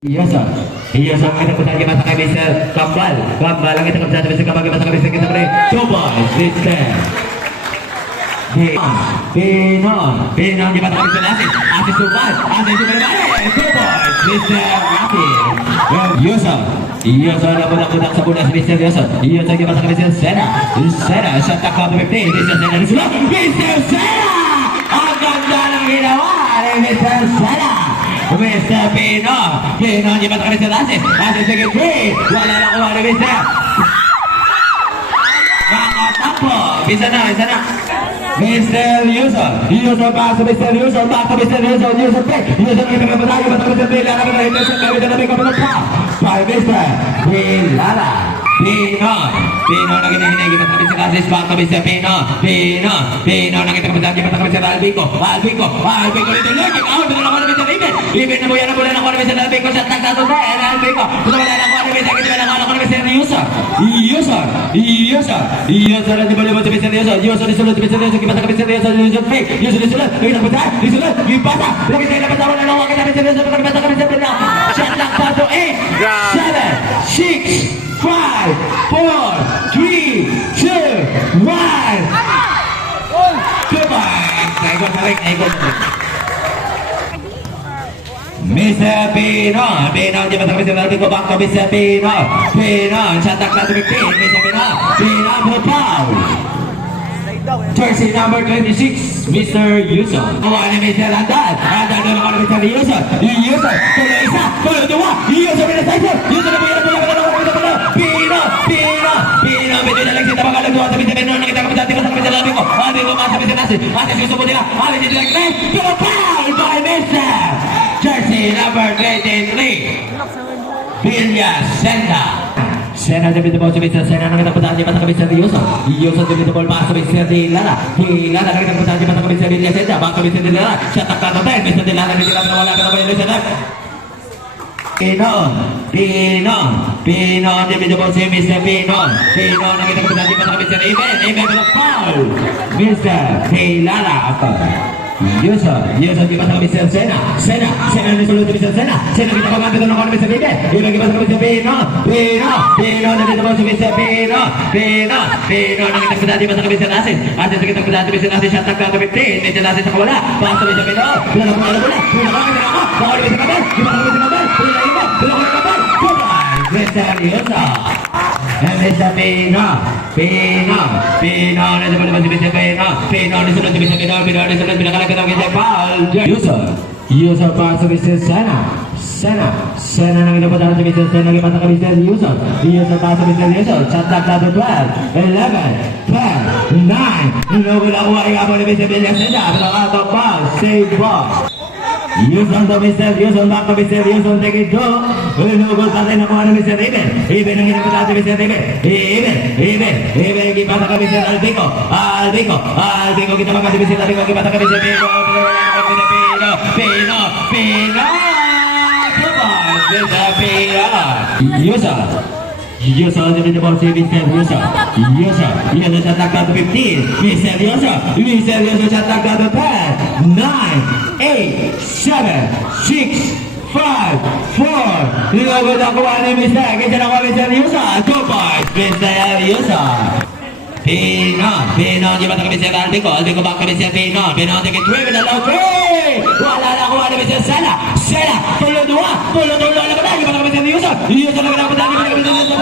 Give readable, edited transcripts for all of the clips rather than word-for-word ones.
Iya sir, iya sir. Kita putar kita pakai bisa kambal lang kita kerja bisa kambal kita bisa kita boleh coba sistem. Pinon di mata bisa asis subat, asis subat coba sistem iya sir, dapat sebuah sistem iya sir, iya sir kita pakai bisa sena, satu kali bisa sena di sebelah, bisa sena, akan dalam ginawa, bisa sena. Mr. Pino di mata kami asis segit free wala na kuha ni Mr. Mga tapo bisa na Mr. Yusuf back to Mr. Yusuf play Yusuf kita kembali mata Mr. Pino na kita hintas kami na kami kapag by Mr. Pino na ginahinagi mata kami asis back to Mr. Pino na kita kembali mata kami Albico dito looking out na naman Mr. Ibig na buyan na bulan ako na Mr. Albico sa tagtato ba? Albico, wala na ako na Mr. Kita na ako na Mr. Yusuf na di ba naman si Mr. Yusuf disulot si Mr. Yusuf kipasa ka Mr. Yusuf fake Yusuf disulot kipasa lagi tayo na patawa na nawa kita Mr. Yusuf kipasa ka Mr. Yusuf shot lang pato 8 7 6 5 4 3 2 1 goodbye Ikot Mr. Pino di mata Mr. Albico back to Mr. Pino shot back to Mr. Pino for foul jersey number 26 Mr. Yusuf kuha ni Mr. Andal doon ako ni Mr. Yusuf tuloy isa tuloy dua Yusuf na sa Yusuf na buhay Pino medyo na lang siya tapang alam doon sa Mr. Pino nakita kami dati ko sa Mr. Albico Albico masa Mr. Nasi Yusuf po nila Alis nila pero foul by Mr. Jersey number 23 Villas Sena debut ball si Mr. Sena nakita puntahan di mata Mr. Yusuf debut ball pasok Mr. Dilala nakita puntahan di mata Mr. Villas back to Mr. Dilala shot tak tato Mr. Dilala wala ka na ba Pino debut ball si Mr. Pino nakita puntahan di mata Mr. Iben foul Mr. Dilala Yusuf di mata Mr. Sena disulot si Mr. Sena kita pamantay ng Mr. Iben kita Mr. Pino debut ball si Mr. Pino nakita puntahan di mata Mr. Asis kita puntahan si Mr. Asis shot tak tato Mr. Asis sa kawala pasok Mr. Pino Mr. Yusuf Mr. Pino na naman si Mr. Pino disulot si Mr. Pino disulot pinakalagatan kita foul Yusuf pasok Mr. Sena nang inapuntahan si Mr. Sena kay mata ka Mr. Yusuf pasok Mr. Yusuf shot clock down to 12 11 10 9 Inugol ako ay ako ni Mr. Villas pero out of bounds save ball Yusuf to Mr. Yusuf back to Mr. Yusuf take it to inugol pa rin ako ni Mr. Iben ang inapuntahan si Mr. Iben kipasa ka Mr. Albico kita makasih Mr. Albico kipasa ka Mr. Pino Yusuf debut ball si Mr. Yusuf shot tak down to 15 Mr. Yusuf shot tak down to 10 9 8 7 6 5 4 Inugol nakuha ni Mr. Kita nakuha Mr. Yusuf 2 points Mr. Yusuf Pino di mata ka Mr. Albico back ka Mr. Pino take it 3 with a low 3 wala nakuha ni Mr. Sena tulo alam ka na di mata ka Mr. Yusuf na kinapunta di mata ka Mr. Yusuf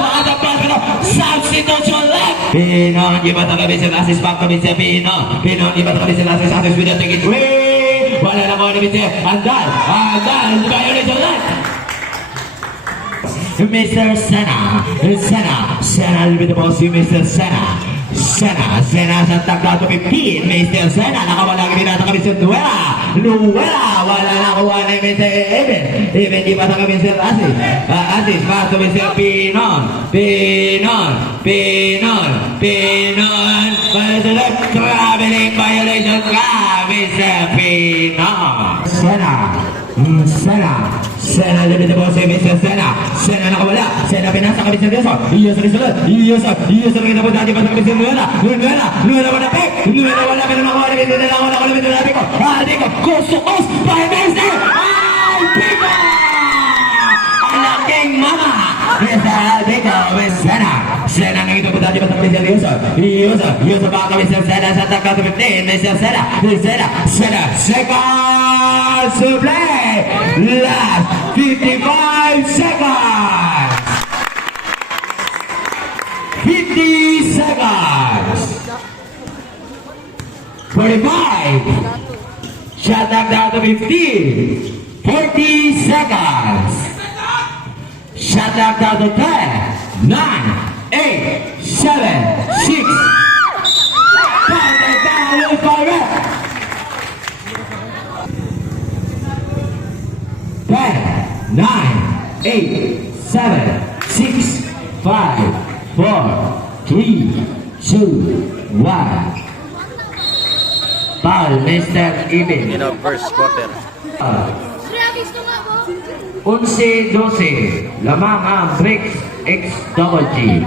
pero substitution left Pino di mata ka Mr. Asis back ka Mr. Pino di mata ka Mr. Asis with a take it 3 wala nakuha ni Mr. Andal violation left Mr. Sena with the ball si Mr. Sena sa tagla to 15 Mr. Sena nakawala ka rin kami sa Nuela wala na kuha na Mr. Iben di pa sa kami Mr. Asis pa to Mr. Pinon traveling violation ka Mr. Pinon Sena debut ball si Mr. Sena nakawala pinasa ka Mr. Yusuf Yusuf kita punta di pasang Mr. Nuela wala pek wala pero nakuha ni Mr. Albico kusukos by Mr. Albico Mr. Albico, Mr. Senna. Senna nakikita di ba sa Mr. Yusuf back to Mr. Senna sa tagka to 15. Mr. Senna, Senna, seconds to play. Last 55 seconds. 50 seconds. 45. Shot knocked down to 15. 40 seconds. Shot knocked down to 10. 9, 8, 7, 6. Count it down for it. 10, 9, 8, 7, 6, 5, 4, 3, 2, 1. Foul, Mr. Ibin. In the first quarter. 11-12. Lamang ang Bricks X Double G.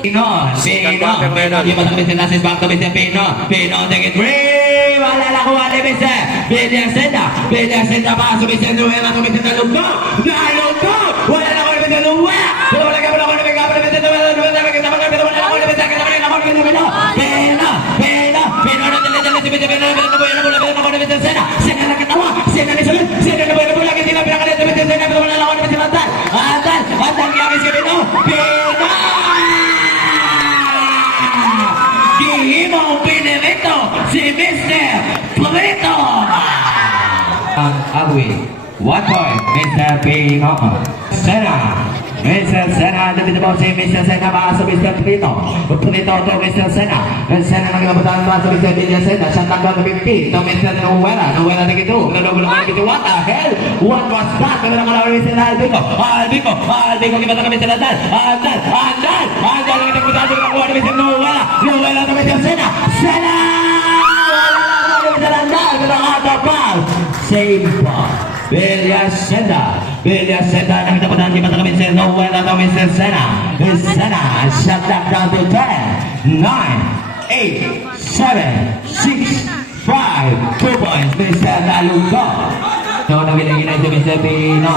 Pinon, di ba sabi sila back to Mr. Pino, take it free, wala na kuha ni Mr. Villasenda, paso Mr. Nueva, to Mr. Nalugto, wala na kuha ni Mr. Nueva, wala ka wala kuha ni Mr. Si Mr. Plito! Agui, 1 point, Mr. Pino. Mr. Senna, the ball si Mr. Senna, paso Mr. Plito. Plito to Mr. Senna. Senna nagkabutan paso Mr. Villasenda. Shot knocked down to 15 to Mr. Nuwela take it through. What the hell? What was that? Kami lang kalawin Mr. Albico, kibata kami Mr. Andal. Nagkabutan si Mr. Nuwela to Mr. Senna. Save ball. Villasenda nakitaputan di mata kami Mr. Nuwela to Mr. Senna. Shot down to 10, 9, 8, 7, 6, 5, 2 points, Mr. Nalugto. So, nagiling-giling si Mr. Pino,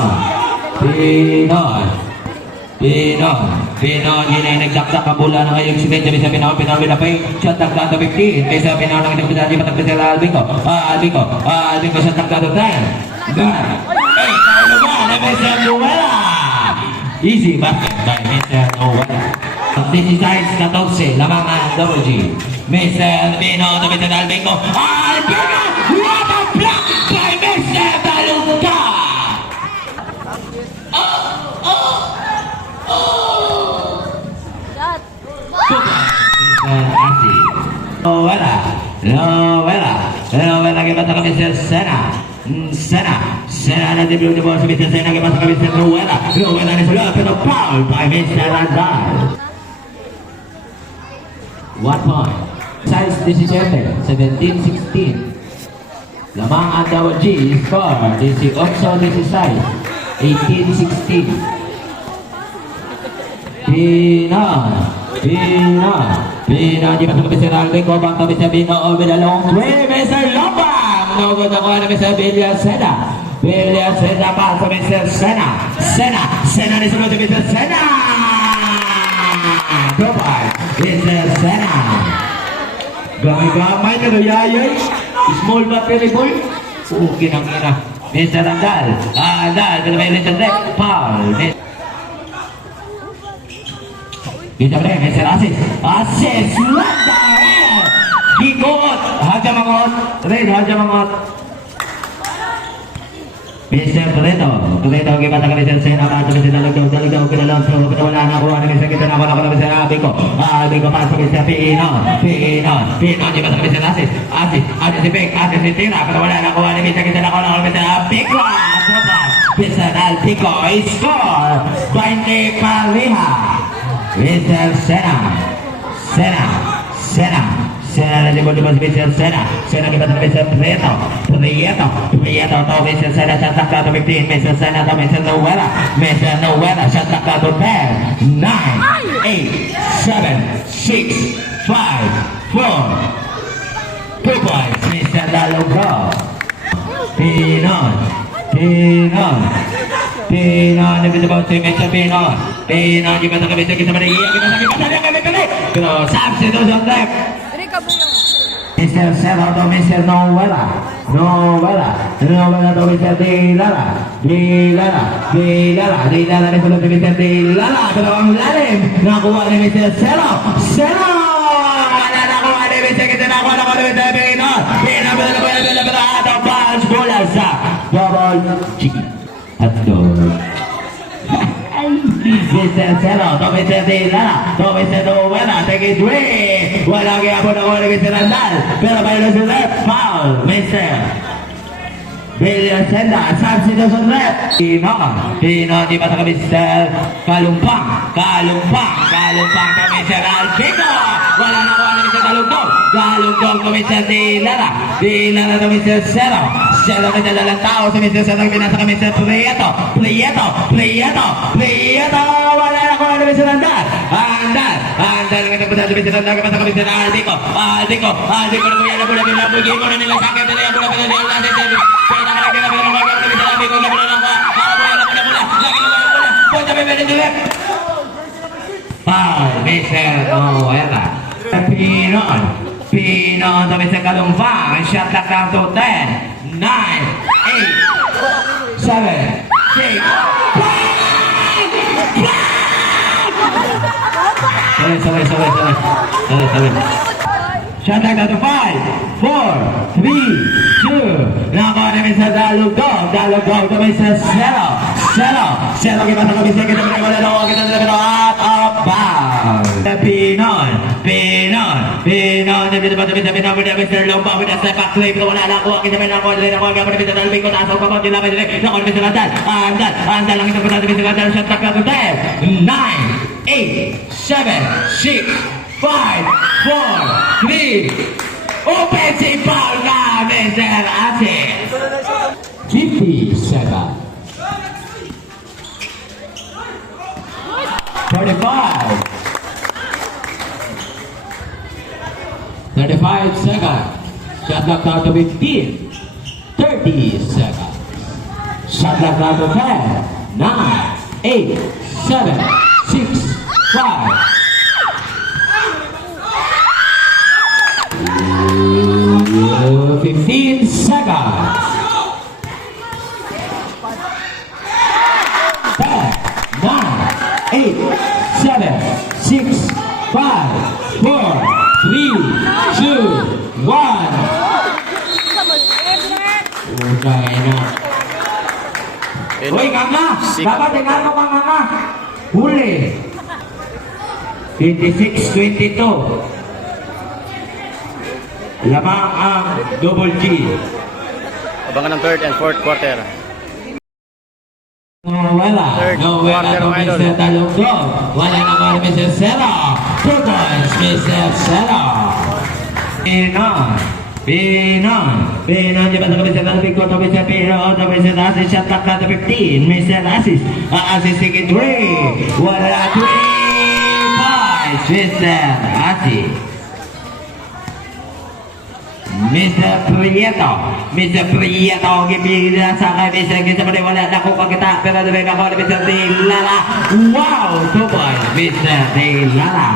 ginay nagdakdak ang bola na ngayon si Benjamin sa Pino pinapay, shot down to 15. Kaysa Pino nakitaputan di mata kami Mr. Albico, shot down to 10, 9, 8, Mr. Nuwela. Easy basket by Mr. Nuwela. This is size 14, lamang ang Double G. Mr. Pino to Mr. Albico. What a block by Mr. Taluga! Nuwela kibata kami Mr. Senna na debut di bawah si Mr. Senna kibata kami Mr. Nuwela ni sudah pero foul by Mr. Andal. 1 point. Size 17, 17-16. Lamang ang Double G score 18-16. 18-16. Pino, di ba sa Mr. Albico, bang kami sa Pino over the long way, Mr. Lopang! Nugod ako na Mr. Villasenda pa sa Mr. Senna ni sunod sa Mr. Senna! Goodbye, Mr. Senna! Gamay na gayayay, small but very boy. Kinang-ina. Mr. Andal, pero may Mr. Deck, foul. Kita boleh, Mr. Asis, what the hell? Gikot, haja mangot, Mr. Plito kibata kami Mr. Senna, paso Mr. Dalugdaw, kinalonso, wala na kuha ni Mr. Kita na wala ko na Mr. Albico, paso Mr. Pino, di ba sa Mr. Asis si Beck, si Tira, pero wala na kuha ni Mr. Kita na wala ko na Mr. Albico, Mr. Albico, score, 20 Pariha. Mr. Senna na libod si Mr. Senna kibata kami Mr. Prieto to Mr. Senna, shot knocked down to 15, Mr. Senna to Mr. Nuwela, shot knocked down to 10, 9, 8, 7, 6, 5, 4, 2 points, Mr. Dalugro. Pinon, invisible si Mr. Pinon. Pinon, di ba sa kabisa kita pada iya, kita sakit pada kami. Pero substitution time. Ini kabuyong. Mr. Cero to Mr. Novela to Mr. Dilala ni sulod ni Mr. Dilala pero ang lalim nakuha ni Mr. Cero wala nakuha ni Mr. kita nakuha ni Mr. Pinon out of bounds bola sa double G Mr. Cero to Mr. Dilala to Mr. Novela take it away wala kaya po nakuha ni Mr. Randal pero mayroon sila foul Mr. Billion Senda substitution rep Pinon di mata kami Mr. Kalumpang kami Mr. Alpico wala nakuha ni Mr. Galugdong to Mr. Dilala to Mr. Cero may dadalang tao sa Mr. Cero pinasa kami Mr. Prieto wala nakuha ni Mr. Andal ang nagpunta sa Mr. Andal kapasa kami Mr. Alpico na kuya na pula bilang ko na nila sakit nila yung pula Mr. Novela Pinon to Mr. Kalumpang shot clock down to 10 9 8 7 6 5 sorry shot clock down to 5 4 3 2 nakuha ni Mr. Dalugdog to Mr. Cero kita sa kabisa kita wala na kita out of bounds Pinon dito ba Mr. Lomba with a step back play pero wala na ako kita nakuha kapag Mr. Dalbico taas ako kapag nila nakuha ni Mr. Andal lang isang punta sa Mr. Andal shot clock to 10 9 8 7 6 5 4 3 offensive foul na Mr. Ate 50 seconds 35 seconds shot clock down to 15 30 seconds shot clock down to 10 9 8 7 6 5 15 seconds 10 9 8 7 6 5 4 3 2 1 Usay na Uy, Nganga! Dapat tingnan mo ka, Nganga! Huli! 56-22 Lamang ang double G Abangan ng third and fourth quarter. Novela to Mr. Dalugdog wala na ko Mr. Cero 2 points Mr. Cero Pinon di ba sa Mr. Dalbico to Mr. Pinon to Mr. Asis shot clock na to 15 Mr. Asis sige 3 wala 3 points Mr. Asis Mr. Prieto gibila sa kay Mr. Kita pa wala na ko kita pero debe ka ko Mr. Dilala wow 2 points Mr. Dilala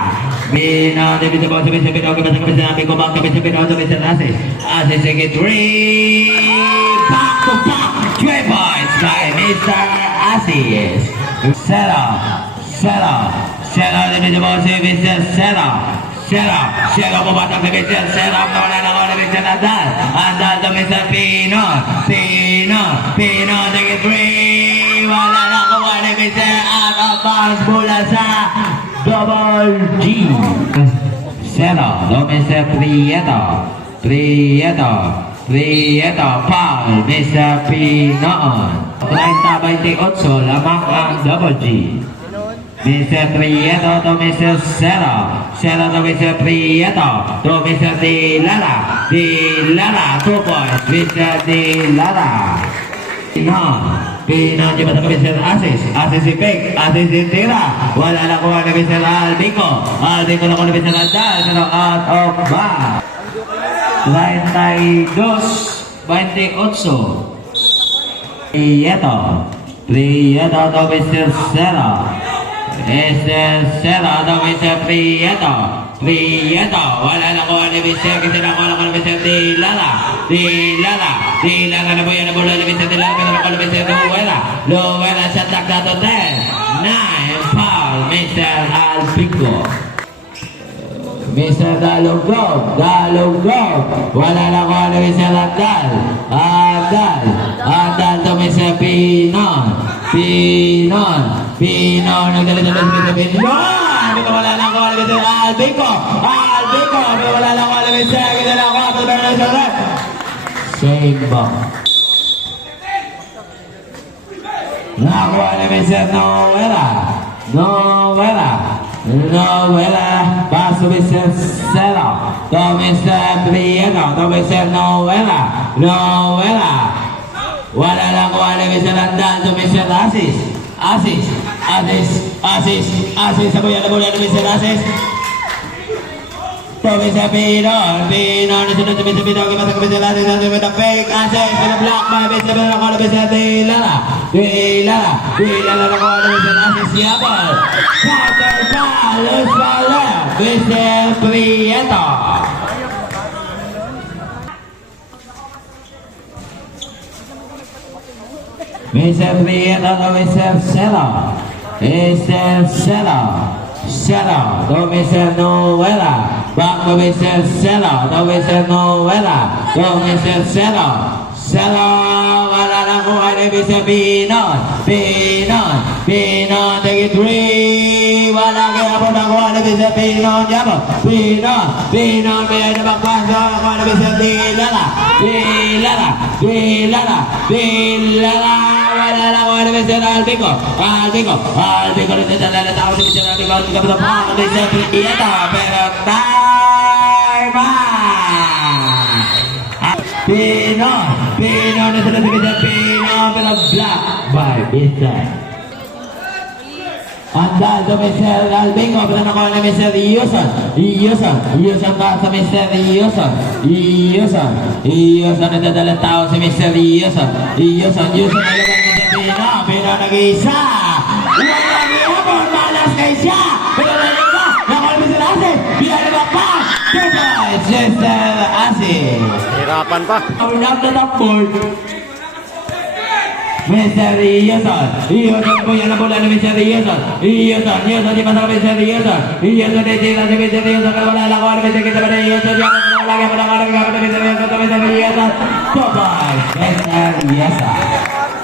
Pinon di bisa bawa Mr. Pinon kita sa Mr. Amigo back to Mr. Pinon to Mr. Asis sige 3 back to back 3 points by Mr. Asis Cero di bisa bawa Mr. Cero bumatang sa Mr. Cero wala na ko na Mr. Andal to Mr. Pinon take it 3 wala na ko na Mr. out of bounds bola sa double G Cero to Mr. Prieto foul Mr. Pinon 30-28 lamang ang double G Mr. Prieto to Mr. Cero to Mr. Prieto to Mr. Dilala 2 points Mr. Dilala Pinon di ba sa Mr. Asis si tira wala na kuha na Mr. Albico na kuha na Mr. Andal pero out of bounds 32-28 Prieto Prieto to Mr. Sera. Sera to Mr. Prieto. Prieto. Wala na ko ni Mr. Kasi na ko ni Mr. Dilala. Dilala. Dilala na po yan na bola ni Mr. Dilala. Kasi na ko ni Mr. Luwela. Luwela sa takda to 10. 9. Foul. Mr. Alpico. Mr. Dalugog, Dalugog, wala na ko na Mr. Andal, Andal, Andal to Mr. Pinon, Pinon, Pinon, nagdala sa Mr. Pinon, wala na ko na Mr. Albico, Albico, wala na ko na Mr. Gidala ko, save ball. Nakuha ni Mr. Noela, Noela, Noela, paso Mr. Sera, to Mr. Prieto, to Mr. Noela, Noela, wala lang kuha ni Mr. Andal, to Mr. Asis, Asis, Asis, Asis, Asis, sa buya na ni Mr. Asis, to Mr. Pinon, Pinon, nasunod si Mr. Pinon, kaya sa Mr. Asis, nasunod with the fake, Asis, with the block by Mr. Pinon, ako na Mr. Dilala, Dilala, Dilala na kuha ni Mr. Asis, Yabal, Counter foul, loose ball left, Mr. Prieto. Mr. Prieto to Mr. Sera, Mr. Sera, Sera to Mr. Noela, back to Mr. Sera, to Mr. Noela, to Mr. Sera, Sera, wala na kuha ni Mr. Pinon, Pinon, Pinon, take it 3, wala kaya po na kuha ni Mr. Pinon, Yabon, Pinon, Pinon, may na magpasa, kuha ni Mr. Dilala, Dilala, Dilala, Dilala, wala na kuha ni Mr. Albico, Albico, Albico, nagdadala tao si Mr. Albico, kapag na pa, Mr. Prieto, pero time out! Pinon, Pinon, nasunod si Mr. Pinon, pero block by Mr. Andal to Mr. Albico, pero nakuha ni Mr. Yuson, Yuson, Yuson pa sa Mr. Yuson, Yuson, Yuson, nagdadala tao si Mr. Yuson, Yuson, Yuson, nagdadala ni Mr. Pinon, Pinon nag-isa, wala niyabon, malas kay siya, pero nalika, nakuha ni Mr. Asis, binalibak pa, Mr. Asis. Hirapan pa. Out of the top board. Mr. Yuson, Yuson po yan ang bola ni Mr. Yuson, Yuson, Yuson, di pasok Mr. Yuson, Yuson, di sila si Mr. Yuson, pero wala lang ko ni Mr. Kita pa na Yuson, Yuson, wala lang ko na Mr. Yuson, Mr. Yuson, Popeye, Mr. Yuson,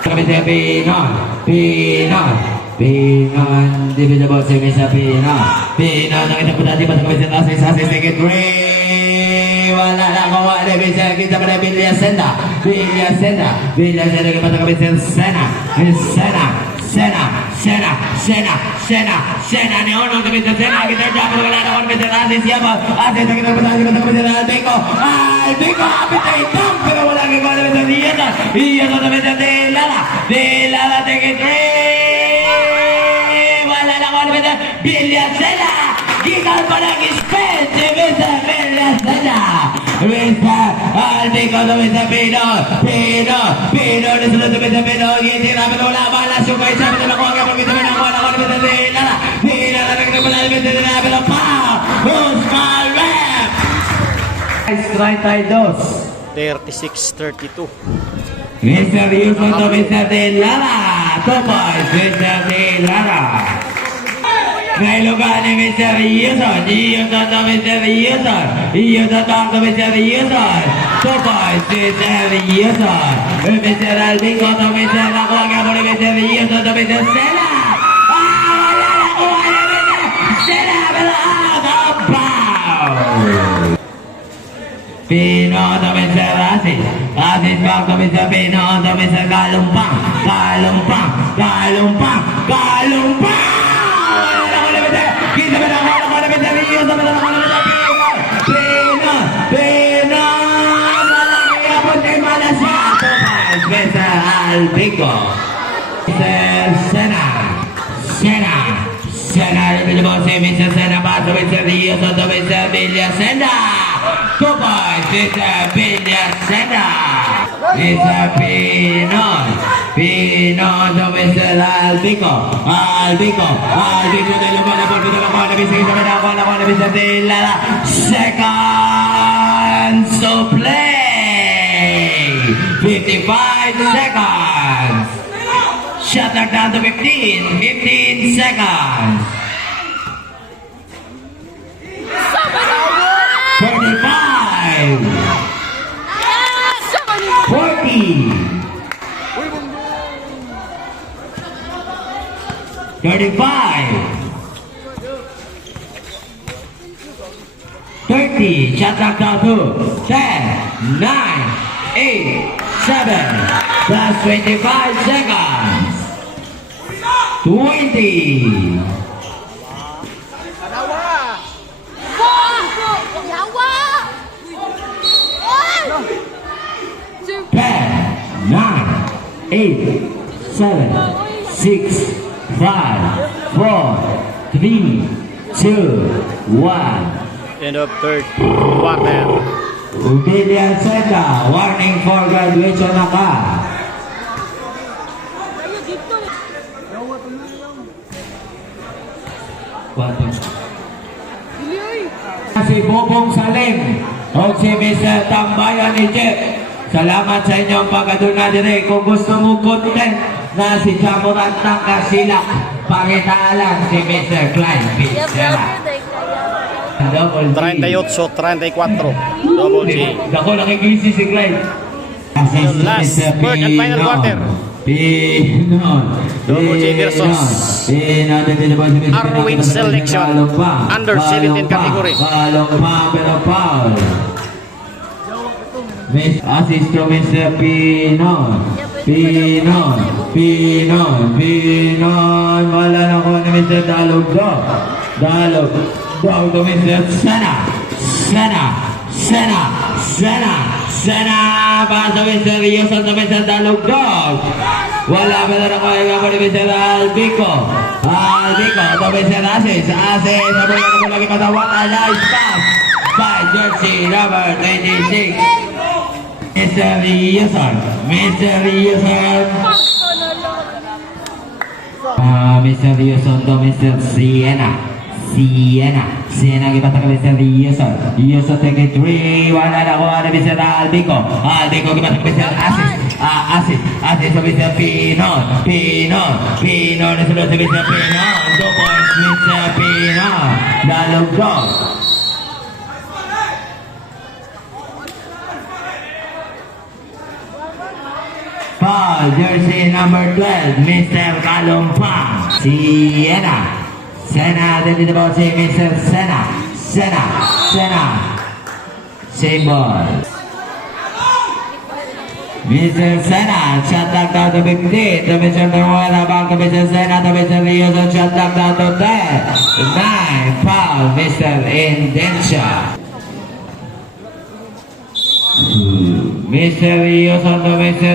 Mr. Pinon, Pinon, Pinon, di bisa bawa si Mr. Pinon, Pinon, nakita po dati pasok Mr. Asis, Asis, take it 3, wala lang ko ni Mr. Kita pa na Vilya Senda, Vilya Senda, Vilya Senda, kita pa Mr. Sena, Sena, Sena, Sena, Sena, Sena, Sena, ni Ono ke Mr. Sena, kita jumpa wala na ko ni Mr. Asis, siapa? Asis, kita pa sa Mr. Albico, Albico, apit ay tam, pero wala ko ni Mr. Dieta, Dieta to Mr. Dilala, Dilala, take it 3, wala na ko ni Mr. Vilya Sena, gigal pa lang spell si Mr. Vilya Sena, Mr. Albico to Mr. Pino, Pino, Pino, nasunod to Mr. Pino, ginitira, pero wala bala, sukay sa Mr. Nakuha, kapag kita nakuha na ko ni Mr. Dilala, Dilala, nagkakabala ni Mr. Dilala, pero pa, who's my rep? Strike tayo dos. 36-32. Mr. Yuson to Mr. Dilala, 2 points, Mr. Dilala. May lugar ni Mr. Yuson, Yuson to Mr. Yuson, Yuson to Mr. Yuson, 2 points, Mr. Yuson. Mr. Albico to Mr. Nakuha ka mo ni Mr. Yuson to Mr. Sena. Wala nakuha ni Mr. Sena, pero out of bounds. Pino to Mr. Asis, Asis back to Mr. Pino to Mr. Galumpang, Galumpang, Galumpang, Galumpang! Kita berangkat kepada Mr. Yuson, kita berangkat kepada Pino, Pino, malaki apun kay Malasya, Mr. Albico, Mr. Sena, Sena, Sena, lebih jauh si Mr. Sena, pasok Mr. Yuson to Mr. Vilya Sena. 2 points, Mr. Vilya Sena. Mr. Pinon. Pinon to Mr. Albico. Albico na lumana po dito ako na Mr. Isabela ako na Mr. Dilala. Seconds to play. 55 seconds. Shot clock down to 15. 15 seconds. 45. 40. 35. 30. Shot clock down to 10, 9, 8, 7. Plus 25 seconds. 20. Ten, 9, 8, 7, 6, 5, 4, 3, 2, 1. End of third quarter. Billion Senda, warning for graduation na ka. Si Bobong Salim o si Mr. Tambayan ni Jeff. Salamat sa inyong pagkaduna dire. Kung gusto mo content na si Jamoran ng Kasilak, pakitaalan si Mr. Klein Pizzera. Double G. 38-34. Double G. Ako nakikisi si Klein. Last word and final quarter. Pinon. Double G versus Arwin Selection. Under 17 category. Kalong pero foul. Assist to Mr. Pinon. Pinon. Wala na ko ni Mr. Dalog. Dog to Mr. Sena. Para sa Mr. Rioson to Mr. Dalog. Wala pa na ko ni Mr. Albico to Mr. Asis. Sabay na mo lagi patawat. Nice pass by jersey number 26. Mr. Rioson. Mr. Rioson to Mr. Siena kita tak Mr. Rioson take it 3. Wala na ko na Mr. Albico kita tak Mr. Asis to Mr. Pinon na sulod si Mr. Pinon. 2 points Mr. Pinon. Dalog. Foul, jersey number 12, Mr. Kalumpang. Sena, dito po si Mr. Sena. Same ball. Mr. Sena, shot clock down to 15. To Mr. Taruela, back to Mr. Sena, to Mr. Rioson, shot clock down to 10. 9, foul, Mr. Indentia. Mr. Rioson to Mr.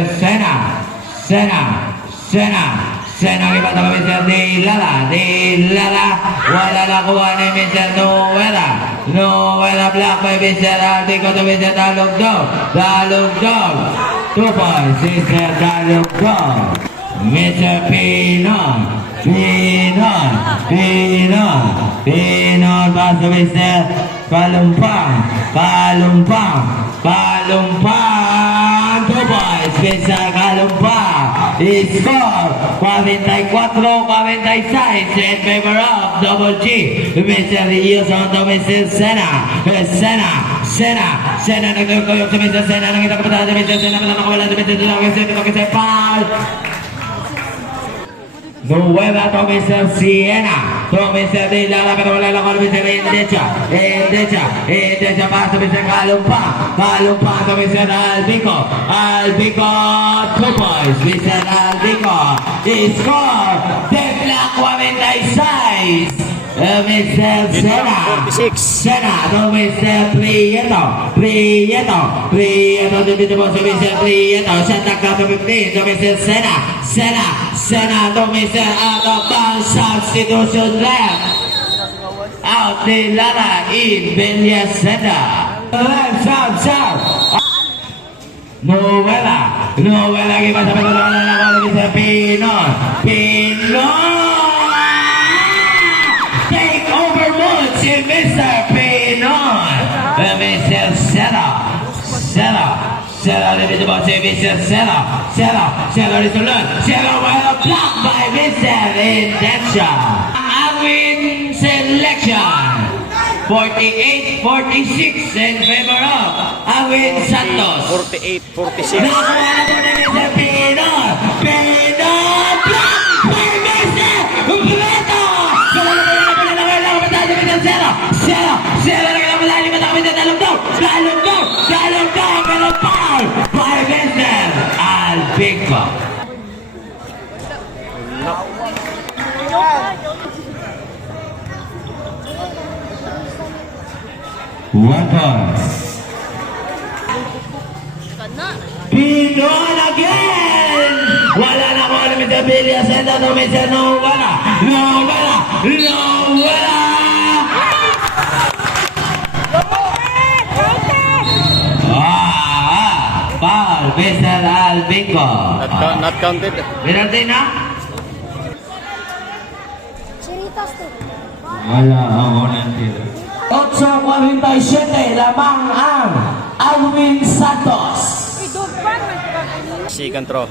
Sena, iba to Mr. Dilala, wala na kuha ni Mr. Noela, block by Mr. Albico to Mr. Dalog, 2 points, Mr. Dalog. Mr. Pinon, pass to Mr. Kalumpang, 2 points, Mr. Kalumpang. He scored 44-46 in favor of Double G. Mr. Rioson to Mr. Sena, nagkakoyok sa Mr. Sena, nakita ko pa tayo sa Mr. Sena, nakawala sa Mr. Sena, foul. Nueva to Mr. Siena, to Mr. Dilala, pero wala lang ako Mr. Indecha, pass to Mr. Kalumpang to Mr. Albico, 2 points, Mr. Albico, he scored, de black 46, Mr. Sena to Mr. Prieto, dito po si Mr. Prieto, shot knock down to 15, to Mr. Sena to Mr. Out of bounds, substitution left. Out Dilala in Belia Sena. Left, south. Noela. Noela que pasa por la bola, dice Pinon. Pinon. Take over Much in Mr. Pinon. Mr. Sela de Mr. Sela is alert. Sela well blocked by Mr. Intention. Awin selection. 48-46 in favor of Awin Santos. 48-46. Nakakuha na po ni Mr. Pinon. Pinon blocked by Mr. Bleto. Sela na kailangan malalim at kami sa talong daw, pero foul by Mr. Albico. One point. Pinon again! Wala na ko na Mr. Billy Asenda to Mr. Novella. Foul, Mr. Albico. Not counted. Penalty na? Chiritas to. Wala ako nandito. 8:47 lamang ang Alwin Santos. Second throw.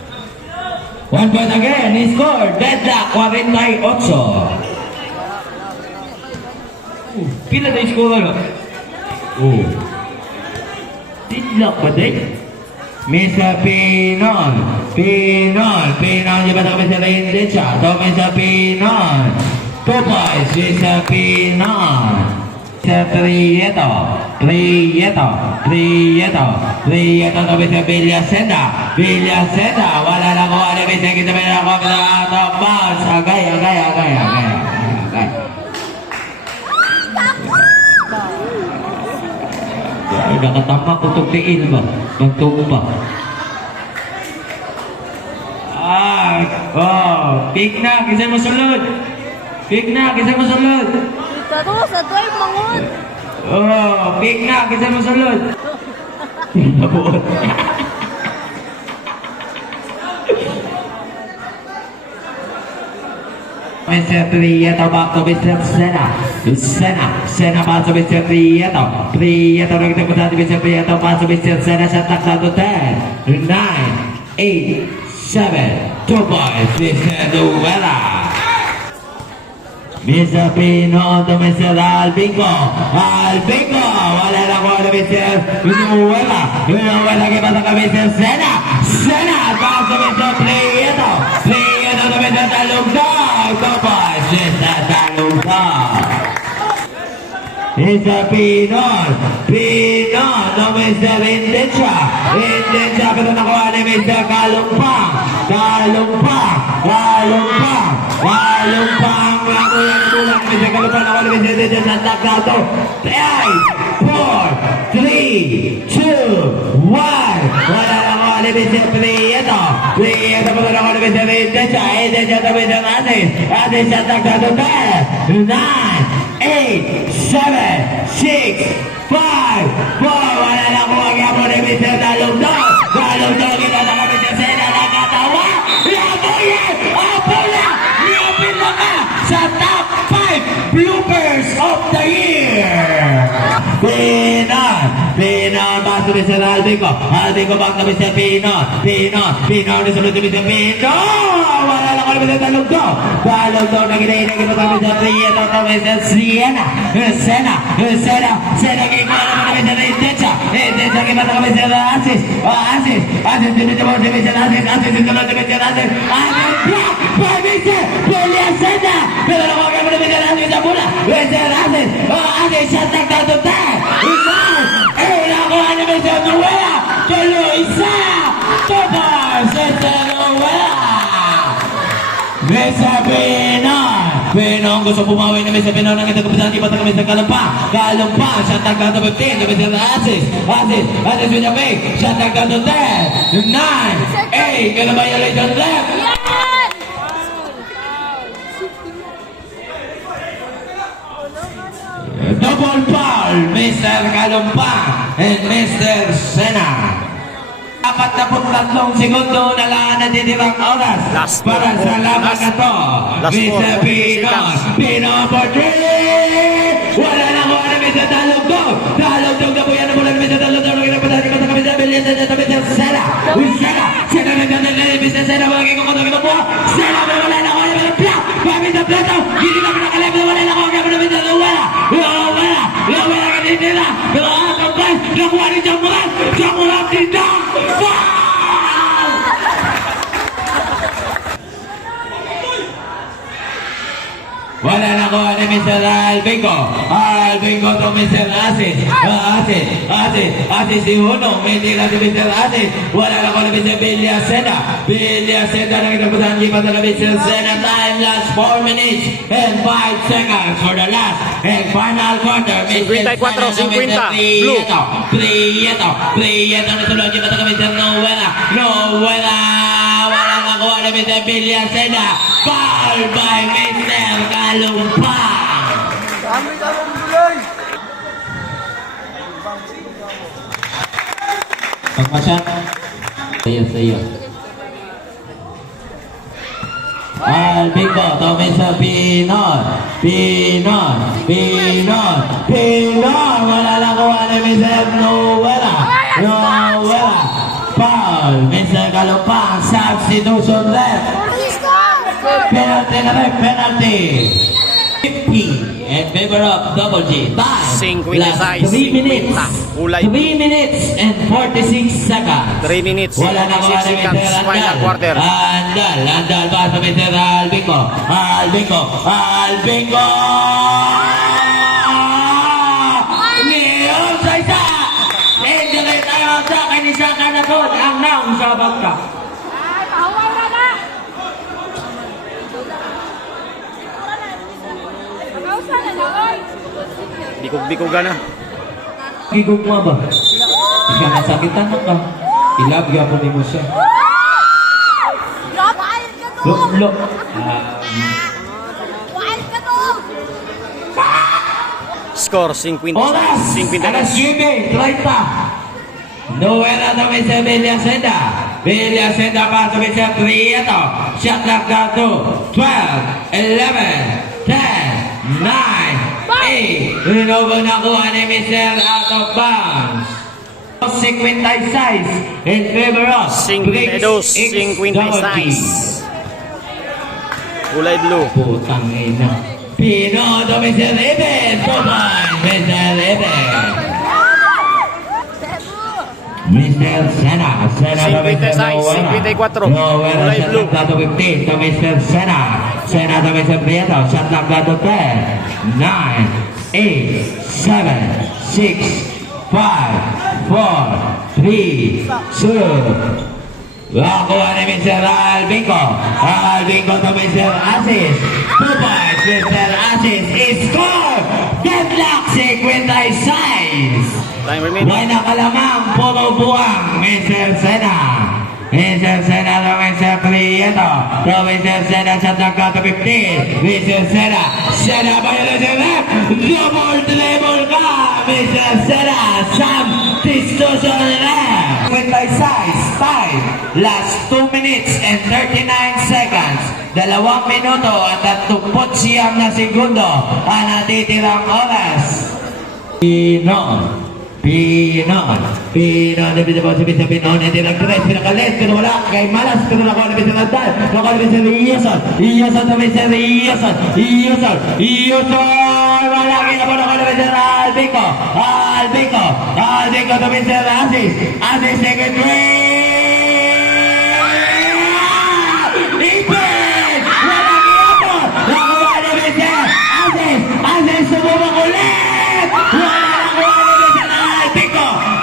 1 point again, he scored. Deadlock, 48. Pila na score? Deadlock ba din? Mr. Pinon, di ba sa kami sa lane din siya? So, Mr. Pinon. 2 points, Mr. Pinon. Mr. Prieto to Mr. Villasenda, wala na ko, Mr. Kita may ako, out of bounds, agay. Nakatama ko itong tiin ba? Magtumba. Pick na, kisay mo sulod. Ito to, sa doy mangon. Pick na, kisay mo sulod. Nabuot. Mr. Prieto back to Mr. Sena back to Mr. Prieto nakita ko dati Mr. Prieto back to Mr. Sena sa takla to 10 9 8 7 2 points Mr. Duela. Mr. Pino to Mr. Albico, wala na ko na Mr. Nuela que pasa ka Mr. Sena back to Mr. Prieto to Mr. Talugdog, 2 points Mr. Talugdog. Mr. Pinon to Mr. Indecha pero nakuha ni Mr. Kalumpang ako yan tulang Mr. Kalumpang nakuha ni Mr. Indecha sa takdato 5 4 3 2 1 wala nakuha ni Mr. Prieto pero nakuha ni Mr. Indecha to Mr. Atis sa takdato 10 9 8, 7, 6, 5, 4. Wala na ko ang yapo ni Mr. Talugdog. Kita na kami sa Sena. Nakatawa. Apula. Niapin na ka sa top 5 bloopers of the year. Pinon. Paso ni Sir Albico back na Mr. Pinon ni sunod ni Mr. Pinon. Wala na ko ni Mr. Talugdog. Na ginahinagin mo kami sa Prieto to Mr. Sena kikwa naman kami sa Indecha kikwa na kami sa Asis dito mo si Mr. Asis dito mo si Mr. Asis block by Mr. Villasenda pero nakuha kami ni Mr. Asis sa bola Mr. Asis shot na to 10 nakuha ni Mr. Nuela tuloy sa Topaz Mr. Nuela Mr. Pinon gusto pumawi na Mr. Pinon ang itagkapitan di bata kami sa Kalumpang siya tagkato 15 kami sa Asis with a fake siya tagkato 10 9 8 kaya violation left double foul Mr. Kalumpang and Mr. Sena 43 segundo na lang ang natitirang oras Last para four. sa laban na to. Last four. Mr. Pinos, Pino for 3! Wala na ko na Mr. Talugtog! Talugtog na po yan na mula ni Mr. Talugtog. Nagkakapatid ko sa kamisa, bilhin sa Mr. Sena. Sena na dyan na Mr. Sena. Wala kayo kung ito po. Sena, wala na ko na Mr. Plak! Mr. Plato! Hindi kami nakalipin. Wala na ko na Mr. Luwala! Luwala ka din nila! Pero atong bas, nakuha ni Jamuran! Jamuran din na! Wala na ko ni Mr. Albingo. Albingo to Mr. Asis. Asis si Hunong. Hindi na si Mr. Asis. Wala na ko ni Mr. Bilya Sena. Bilya Sena na kinabutan di pa na Mr. Sena. Time last 4 minutes and 5 seconds for the last and final quarter. 54, 50. Blue. Prieto na tulog. Di pa na Mr. Noela. Wala na ko ni Mr. Bilya Sena. Foul by Mr. Kalumpa. Pagmasyak. Saya. Albingo, Tommy sa Pinot. Wala lang kuha ni Mr. Noela. Foul. Mr. Kalumpa. Substitution ref. Penalty. 50 in favor of Double G. Time. 56, Last 3 minutes. 50. Kulay. 3 minutes and 46 seconds. 3 minutes, Wala na ko 56 seconds, final quarter. Andal pa sa Mr. Albingo. Niyo sa isa. Injury tayo sa kanisa kanatod. Ang naong sa bangka. Bikog-bikoga na. Gigugma ba? Ika nasakitan na ka. Ilagya po ni mo siya. Lo. Score 50. Oras! 50. Alas 9, 30. Noela na may sa Villasenda. Villasenda pa sa may sa Prieto. Shot clock down to 12, 11, 10, 9, 8. Rinovo na kuha ni Mr. Out of bounds. 56 in favor of 52, 56. Kulay blue. Putang ina. Pino to Mr. Eben. Putan, Mr. Eben. Mr. Sena to Mr. 56, 54. Noela, Kulay shot blue. clock to 15 to Mr. Sena to Mr. Prieto, shot clock to 10, 9, 8, 7, 6, 5, 4, 3, 2. Nakuha ni Mr. Albingo. Albingo to Mr. Asis. 2 points, Mr. Asis is scored. Deadlock 56. Time remaining. Buhay na kalamang, puro buwang, Mr. Sena. Mr. Sena to Mr. Prieto. To Mr. Sena sa tagka to 15. Mr. Sena ba yun ang Sena? Double dribble ka, Mr. Sena. Substitution left. 56, 5. Last 2 minutes and 39 seconds. 2 minuto at 39 na segundo ang natitirang oras. Pino, nabisa po si Mr. Pino, natirang 3, pinakalit, pero wala, kay malas, pero nakuha na Mr. Andal, nakuha na Mr. Iyosol to Mr. Iyosol, wala, nakuha na Mr. Albingo to Mr. Asis, second Ipin, wala kiyapo, nakuha na Mr. Asis, sumubak ulit, wala nakuha na Mr.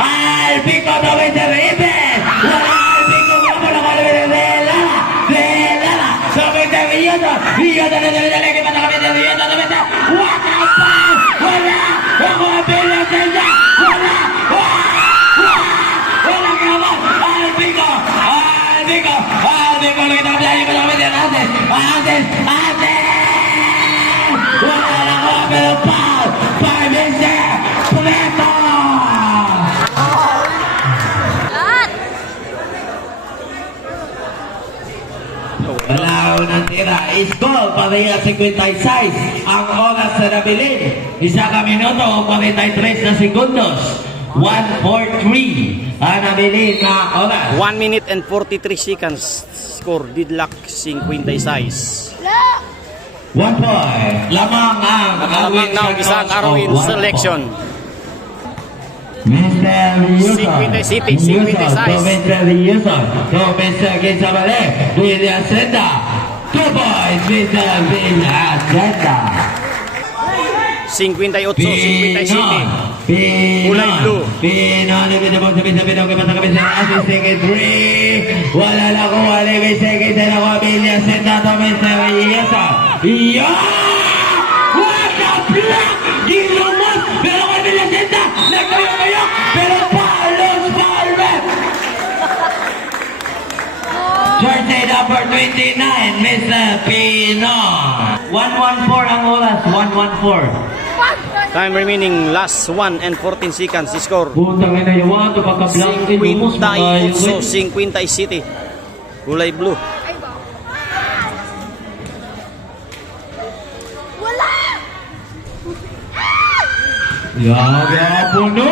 Albingo to Mr. Ipin, wala Albingo, nakuha na Mr. Velala, to Mr. Iyosol na dali-dali, kipata ka Mr. Iyosol to Mr. Wakapal, wala, nakuha Bilya Senda, wala kiyapo, Albingo, nakita ka Bilya, kipata ka Mr. Asis, wala nakuha, pero foul by Mr. Prieto. Korea 56 ang oras sa nabilin. Isa ka minuto o 43 na segundos. 1:43 ang nabilin na oras. 1 minute and 43 seconds. Score Didlak 56. 1 point. Lamang ang Lamang na ang isang Arwin selection. Mr. Yusuf, 50 City, 56. Mr. Yusuf, Mr. Ginzabale, Villasenda, 2 points, Mr. Villasenda. 58, 50 City. Kulay blue. Pinon, assisting 3. Wala na ko, wala may second na ko, Villasenda to Mr. Yusuf. What the block! Ginumot! Pero kay Villasenda, nagkayo-kayo, pero palos, palmet! Jersey number 29, Mr. Pino. 1:14 ang oras, 1:14. Time remaining last 1 and 14 seconds. Score Butang ina yung mga pagka-blank 58, 50 City. Kulay blue. Wala! Lagapuno.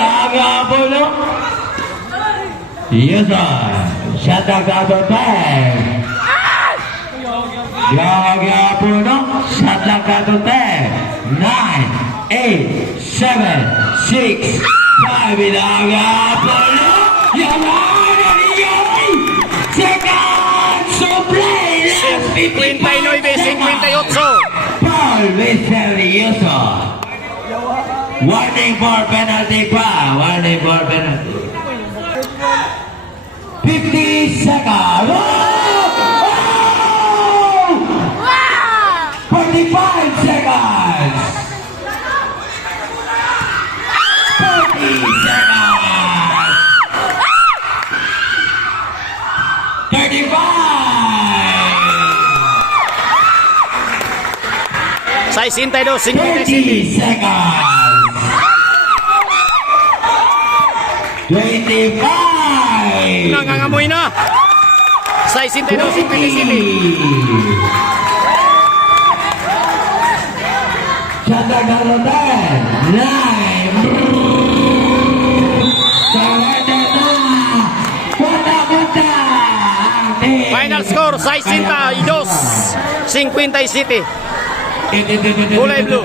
Lagapuno. Yes, sir. Shut down the bag. Lagapuno. Shut down the bag. 9, 8, 7, 6, 5. Lagapuno. Second to play. Last 59, 58. Paul Misterioso. Warning for penalty pa. Warning for penalty. 50 seconds. Oh! Wow! 45 seconds. 40 seconds. 35. 62, 50 City. 30 seconds. 25. Nangangamoy na. 62, 50 City. Chata Garotan. 9. Sarada na. Punta. Final score 62, 50 City. Kulay blue.